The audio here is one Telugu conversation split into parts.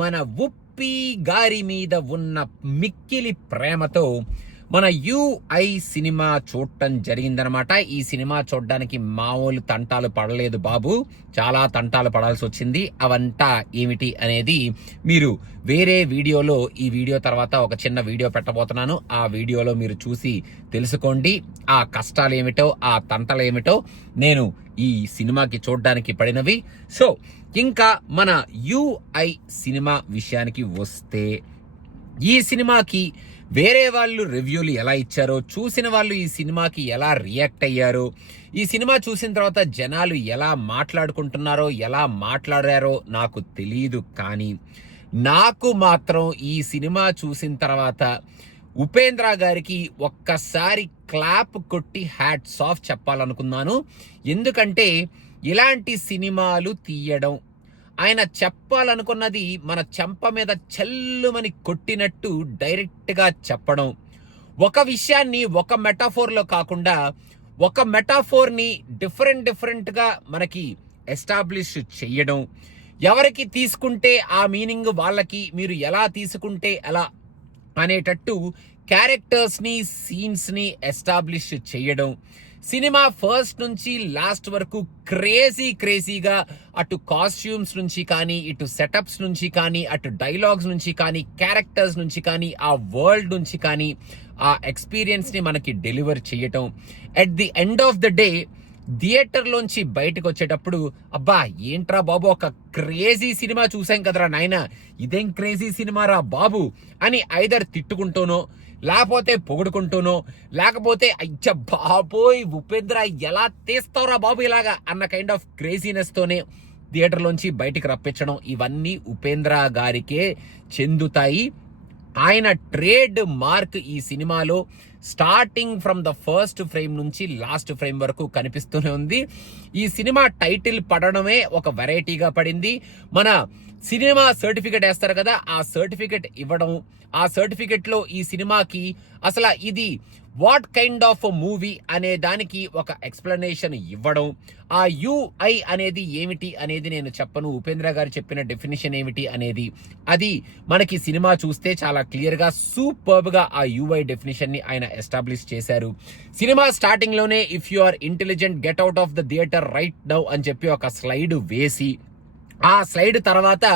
మన ఉప్పి గారి మీద ఉన్న మిక్కిలి ప్రేమతో మన యుఐ సినిమా చూడటం జరిగిందనమాట. ఈ సినిమా చూడడానికి మామూలు తంటాలు పడలేదు బాబు, చాలా తంటాలు పడాల్సి వచ్చింది. అవంతా ఏమిటి అనేది మీరు వేరే వీడియోలో, ఈ వీడియో తర్వాత ఒక చిన్న వీడియో పెట్టబోతున్నాను. ఆ వీడియోలో మీరు చూసి తెలుసుకోండి ఆ కష్టాలు ఏమిటో, ఆ తంటలు ఏమిటో నేను ఈ సినిమాకి చూడడానికి పడినవి. సో ఇంకా మన యుఐ సినిమా విషయానికి వస్తే, ఈ సినిమాకి వేరే వాళ్ళు రివ్యూలు ఎలా ఇచ్చారో, చూసిన వాళ్ళు ఈ సినిమాకి ఎలా రియాక్ట్ అయ్యారో, ఈ సినిమా చూసిన తర్వాత జనాలు ఎలా మాట్లాడుకుంటున్నారో, ఎలా మాట్లాడారో నాకు తెలియదు. కానీ నాకు మాత్రం ఈ సినిమా చూసిన తర్వాత ఉపేంద్ర గారికి ఒక్కసారి క్లాప్ కొట్టి హ్యాట్స్ ఆఫ్ చెప్పాలనుకున్నాను. ఎందుకంటే ఇలాంటి సినిమాలు తీయడం, ఆయన చెప్పాలనుకున్నది మన చెంప మీద చెల్లుమని కొట్టినట్టు డైరెక్ట్గా చెప్పడం, ఒక విషయాన్ని ఒక మెటాఫోర్లో కాకుండా ఒక మెటాఫోర్ని డిఫరెంట్గా మనకి ఎస్టాబ్లిష్ చేయడం, ఎవరికి తీసుకుంటే ఆ మీనింగ్ వాళ్ళకి, మీరు ఎలా తీసుకుంటే ఎలా అనేటట్టు క్యారెక్టర్స్ని, సీన్స్ని ఎస్టాబ్లిష్ చేయడం, సినిమా ఫస్ట్ నుంచి లాస్ట్ వరకు క్రేజీగా అటు కాస్ట్యూమ్స్ నుంచి కానీ, ఇటు సెటప్స్ నుంచి కానీ, అటు డైలాగ్స్ నుంచి కానీ, క్యారెక్టర్స్ నుంచి కానీ, ఆ వరల్డ్ నుంచి కానీ ఆ ఎక్స్పీరియన్స్ని మనకి డెలివర్ చేయటం. At the end of the day థియేటర్లోంచి బయటకు వచ్చేటప్పుడు, అబ్బా ఏంట్రా బాబు, ఒక క్రేజీ సినిమా చూసాం కదరా నాయన, ఇదేం క్రేజీ సినిమా రా బాబు అని ఐదర్ తిట్టుకుంటూనో, లేకపోతే పొగుడుకుంటూనో, లేకపోతే అయ్య బాబోయ్ ఉపేంద్ర ఎలా తీస్తావురా బాబు ఇలాగా అన్న కైండ్ ఆఫ్ క్రేజీనెస్ తోనే థియేటర్లోంచి బయటికి రప్పించడం, ఇవన్నీ ఉపేంద్ర గారికే చెందుతాయి. ఆయన ట్రేడ్ మార్క్ ఈ సినిమాలో starting from the first frame నుంచి లాస్ట్ ఫ్రేమ్ వరకు కనిపిస్తూనే ఉంది. ఈ సినిమా టైటిల్ పడడమే ఒక వెరైటీగా పడింది. మన సినిమా సర్టిఫికెట్ వేస్తారు కదా, ఆ సర్టిఫికెట్ ఇవ్వడం, ఆ సర్టిఫికెట్ లో ఈ సినిమాకి అసలు ఇది వాట్ కైండ్ ఆఫ్ మూవీ అనే దానికి ఒక ఎక్స్ప్లెనేషన్ ఇవ్వడం, ఆ యుఐ అనేది ఏమిటి అనేది నేను చెప్పను, ఉపేంద్ర గారు చెప్పిన డెఫినేషన్ ఏమిటి అనేది అది మనకి సినిమా చూస్తే చాలా క్లియర్ గా సూపర్బ్ గా ఆ యుఐ డెఫినేషన్ ని ఆయన ఎస్టాబ్లిష్ చేశారు. సినిమా స్టార్టింగ్ లోనే if you are intelligent get out of the theatre right now అని చెప్పి ఒక స్లైడ్ వేసి, ఆ స్లైడ్ తర్వాత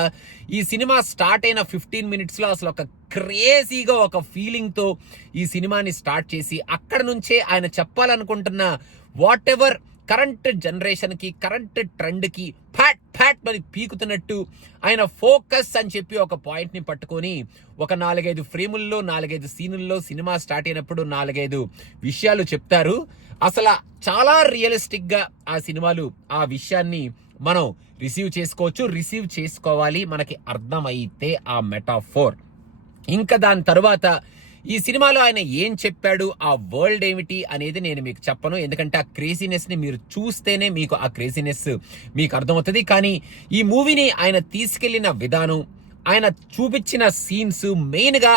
ఈ సినిమా స్టార్ట్ అయిన 15 minutes లో అసలు ఒక క్రేజీగా ఒక ఫీలింగ్ తో ఈ సినిమాని స్టార్ట్ చేసి, అక్కడ నుంచే ఆయన చెప్పాలనుకుంటున్న వాట్ ఎవర్ కరెంట్ జనరేషన్ కి, కరెంట్ ట్రెండ్ కి ఫ్యాట్ మరి పీకుతున్నట్టు ఆయన ఫోకస్ అని చెప్పి ఒక పాయింట్ ని పట్టుకొని ఒక 4-5 ఫ్రేముల్లో, 4-5 సీనుల్లో సినిమా స్టార్ట్ అయినప్పుడు 4-5 విషయాలు చెప్తారు. అసలు చాలా రియలిస్టిక్ గా ఆ సినిమాలు ఆ విషయాన్ని మనం రిసీవ్ చేసుకోవాలి మనకి అర్థమైతే ఆ మెటాఫోర్. ఇంకా దాని తర్వాత ఈ సినిమాలో ఆయన ఏం చెప్పాడు, ఆ వరల్డ్ ఏమిటి అనేది నేను మీకు చెప్పను, ఎందుకంటే ఆ క్రేజీనెస్ ని మీరు చూస్తేనే మీకు ఆ క్రేజీనెస్ మీకు అర్థమవుతుంది. కానీ ఈ మూవీని ఆయన తీసుకెళ్లిన విధానం, ఆయన చూపించిన సీన్స్, మెయిన్ గా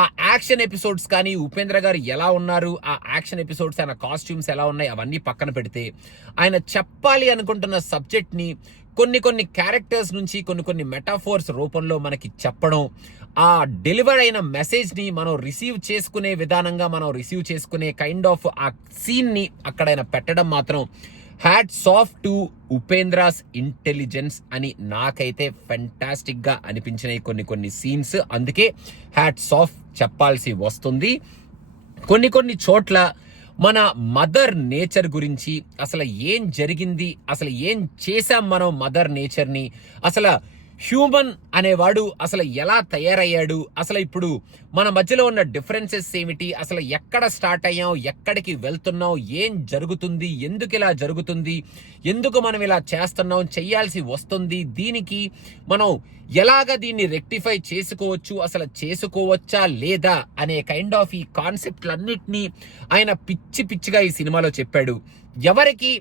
ఆ యాక్షన్ ఎపిసోడ్స్ కానీ, ఉపేంద్ర గారు ఎలా ఉన్నారు, ఆ యాక్షన్ ఎపిసోడ్స్, ఆయన కాస్ట్యూమ్స్ ఎలా ఉన్నాయి, అవన్నీ పక్కన పెడితే ఆయన చెప్పాలి అనుకుంటున్న సబ్జెక్ట్ ని కొన్ని క్యారెక్టర్స్ నుంచి కొన్ని మెటాఫోర్స్ రూపంలో మనకి చెప్పడం, ఆ డెలివర్ అయిన మెసేజ్ ని మనం రిసీవ్ చేసుకునే విధానంగా, మనం రిసీవ్ చేసుకునే కైండ్ ఆఫ్ ఆ సీన్ ని అక్కడ ఆయన పెట్టడం మాత్రం hats off to Upendra's intelligence అని నాకైతే ఫెంటాస్టిక్ గా అనిపించినాయి కొన్ని సీన్స్. అందుకే హ్యాట్స్ ఆఫ్ చెప్పాల్సి వస్తుంది. కొన్ని చోట్ల మన మదర్ నేచర్ గురించి, అసలు ఏం జరిగింది, అసలు ఏం చేశాం మనం మదర్ నేచర్ని, అసలు హ్యూమన్ అనేవాడు అసలు ఎలా తయారయ్యాడు, అసలు ఇప్పుడు మన మధ్యలో ఉన్న డిఫరెన్సెస్ ఏమిటి, అసలు ఎక్కడ స్టార్ట్ అయ్యాం, ఎక్కడికి వెళ్తున్నాం, ఏం జరుగుతుంది, ఎందుకు ఇలా జరుగుతుంది, ఎందుకు మనం ఇలా చేస్తున్నాం, చెయ్యాల్సి వస్తుంది, దీనికి మనం ఎలాగ దీన్ని రెక్టిఫై చేసుకోవచ్చు, అసలు చేసుకోవచ్చా లేదా అనే కైండ్ ఆఫ్ ఈ కాన్సెప్ట్లన్నిటినీ ఆయన పిచ్చిగా ఈ సినిమాలో చెప్పాడు. ఎవరికి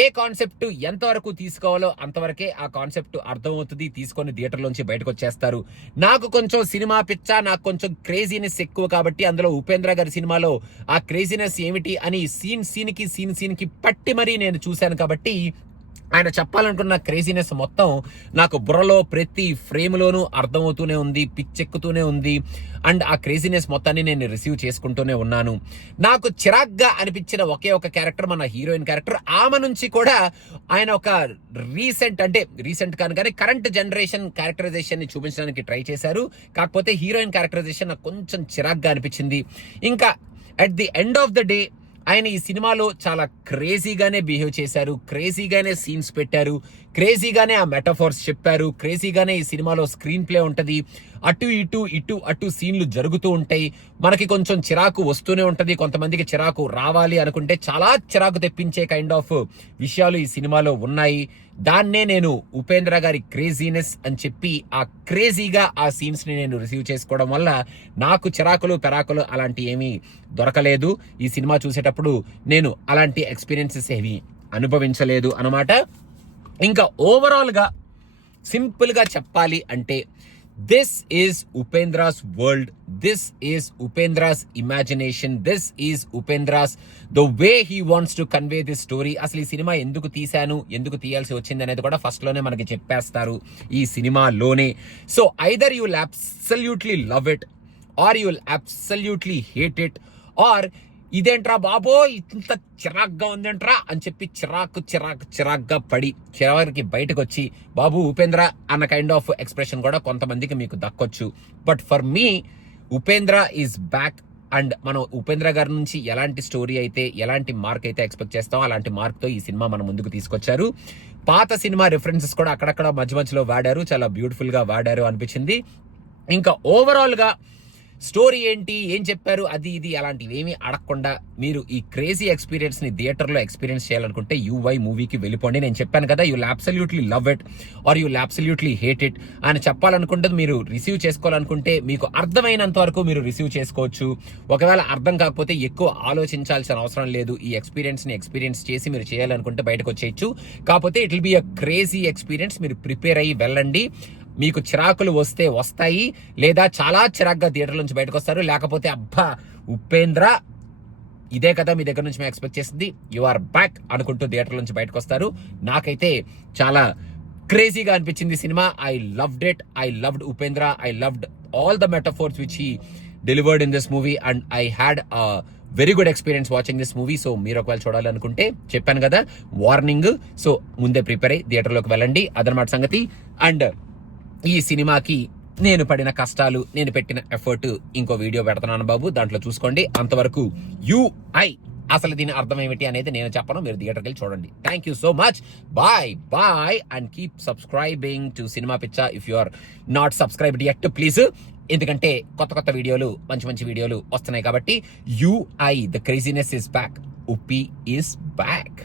ఏ కాన్సెప్ట్ ఎంతవరకు తీసుకోవాలో అంతవరకే ఆ కాన్సెప్ట్ అర్థమవుతుంది, తీసుకొని థియేటర్లోంచి బయటకు వచ్చేస్తారు. నాకు కొంచెం సినిమా పిచ్చ, నాకు కొంచెం క్రేజీనెస్ ఎక్కువ కాబట్టి అందులో ఉపేంద్ర గారి సినిమాలో ఆ క్రేజీనెస్ ఏమిటి అని సీన్ కి పట్టి మరీ నేను చూశాను కాబట్టి ఆయన చెప్పాలనుకున్న క్రేజీనెస్ మొత్తం నాకు బుర్రలో ప్రతి ఫ్రేమ్లోనూ అర్థమవుతూనే ఉంది, పిచ్చెక్కుతూనే ఉంది. అండ్ ఆ క్రేజీనెస్ మొత్తాన్ని నేను రిసీవ్ చేసుకుంటూనే ఉన్నాను. నాకు చిరాగ్గా అనిపించిన ఒకే ఒక క్యారెక్టర్ మన హీరోయిన్ క్యారెక్టర్. ఆమె నుంచి కూడా ఆయన ఒక రీసెంట్ కానీ కరెంట్ జనరేషన్ క్యారెక్టరైజేషన్ ని చూపించడానికి ట్రై చేశారు. కాకపోతే హీరోయిన్ క్యారెక్టరైజేషన్ నాకు కొంచెం చిరాగ్గా అనిపించింది. ఇంకా at the end of the day ఆయన ఈ సినిమాలో చాలా క్రేజీగానే బిహేవ్ చేశారు, క్రేజీగానే సీన్స్ పెట్టారు, క్రేజీగానే ఆ మెటాఫోర్స్ చెప్పారు, క్రేజీగానే ఈ సినిమాలో స్క్రీన్ ప్లే ఉంటది. అటు సీన్లు జరుగుతూ ఉంటాయి. మనకి కొంచెం చిరాకు వస్తూనే ఉంటది. కొంతమందికి చిరాకు రావాలి అనుకుంటే చాలా చిరాకు తెప్పించే కైండ్ ఆఫ్ విషయాలు ఈ సినిమాలో ఉన్నాయి. దాన్నే నేను ఉపేంద్ర గారి క్రేజీనెస్ అని చెప్పి ఆ క్రేజీగా ఆ సీన్స్ ని నేను రిసీవ్ చేసుకోవడం వల్ల నాకు చిరాకులు పెరాకులు అలాంటి ఏమీ దొరకలేదు. ఈ సినిమా చూసేటప్పుడు నేను అలాంటి ఎక్స్పీరియన్సెస్ ఏవి అనుభవించలేదు అనమాట. ఇంకా ఓవరాల్ గా సింపుల్ గా చెప్పాలి అంటే this is Upendra's world, this is Upendra's imagination, this is Upendra's the way he wants to convey this story. అసలు ఈ సినిమా ఎందుకు తీశాను, ఎందుకు తీయాల్సి వచ్చింది అనేది కూడా ఫస్ట్ లోనే మనకి చెప్పేస్తారు ఈ సినిమాలోనే. So either you will absolutely love it or you will absolutely hate it, or ఇదేంట్రా బాబో ఇంత చిరాగ్గా ఉందేంట్రా అని చెప్పి చిరాగ్గా పడి చివరికి బయటకు వచ్చి బాబు ఉపేంద్ర అన్న కైండ్ ఆఫ్ ఎక్స్ప్రెషన్ కూడా కొంతమందికి మీకు దక్కొచ్చు. But for me Upendra is back. And మనం ఉపేంద్ర గారి నుంచి ఎలాంటి స్టోరీ అయితే, ఎలాంటి మార్క్ అయితే ఎక్స్పెక్ట్ చేస్తామో అలాంటి మార్క్ తో ఈ సినిమా మన ముందుకు తీసుకొచ్చారు. పాత సినిమా రిఫరెన్సెస్ కూడా అక్కడక్కడ మధ్యలో వాడారు, చాలా బ్యూటిఫుల్ గా వాడారు అనిపించింది. ఇంకా ఓవరాల్ గా స్టోరీ ఏంటి, ఏం చెప్పారు, అది ఇది అలాంటివి ఏమీ అడగకుండా మీరు ఈ క్రేజీ ఎక్స్పీరియన్స్ ని థియేటర్లో ఎక్స్పీరియన్స్ చేయాలనుకుంటే యూవై మూవీకి వెళ్ళిపోండి. నేను చెప్పాను కదా, you will absolutely love it or you will absolutely hate it అని చెప్పాలనుకుంటే మీరు రిసీవ్ చేసుకోవాలనుకుంటే మీకు అర్థమైనంత వరకు మీరు రిసీవ్ చేసుకోవచ్చు. ఒకవేళ అర్థం కాకపోతే ఎక్కువ ఆలోచించాల్సిన అవసరం లేదు. ఈ ఎక్స్పీరియన్స్ చేసి మీరు చేయాలనుకుంటే బయటకు వచ్చేయచ్చు. కాకపోతే it will be a crazy experience. మీరు ప్రిపేర్ అయ్యి వెళ్ళండి. మీకు చిరాకులు వస్తాయి, లేదా చాలా చిరాగ్గా థియేటర్ నుంచి బయటకు వస్తారు. లేకపోతే అబ్బా ఉపేంద్ర ఇదే కదా మీ దగ్గర నుంచి మేము ఎక్స్పెక్ట్ చేసింది, యు ఆర్ బ్యాక్ అనుకుంటూ థియేటర్ నుంచి బయటకు వస్తారు. నాకైతే చాలా క్రేజీగా అనిపించింది cinema. I loved it, I loved Upendra, I loved all the metaphors which he delivered in this movie and I had very good experience watching this movie. So మీరు ఒకవేళ చూడాలనుకుంటే చెప్పాను కదా వార్నింగ్, సో ముందే ప్రిపేర్ అయ్యి థియేటర్లోకి వెళ్ళండి. అదనమాట సంగతి. అండ్ ఈ సినిమాకి నేను పడిన కష్టాలు, నేను పెట్టిన ఎఫర్ట్ ఇంకో వీడియో పెడుతున్నాను బాబు, దాంట్లో చూసుకోండి. అంతవరకు అసలు దీని అర్థం ఏమిటి అనేది నేను చెప్పను, మీరు థియేటర్కి వెళ్ళి చూడండి. Thank you so much. Bye and keep subscribing to Cinema Piccha if you are not subscribed yet please. ఎందుకంటే కొత్త వీడియోలు, మంచి వీడియోలు వస్తున్నాయి కాబట్టి. The craziness is back, Upi is back.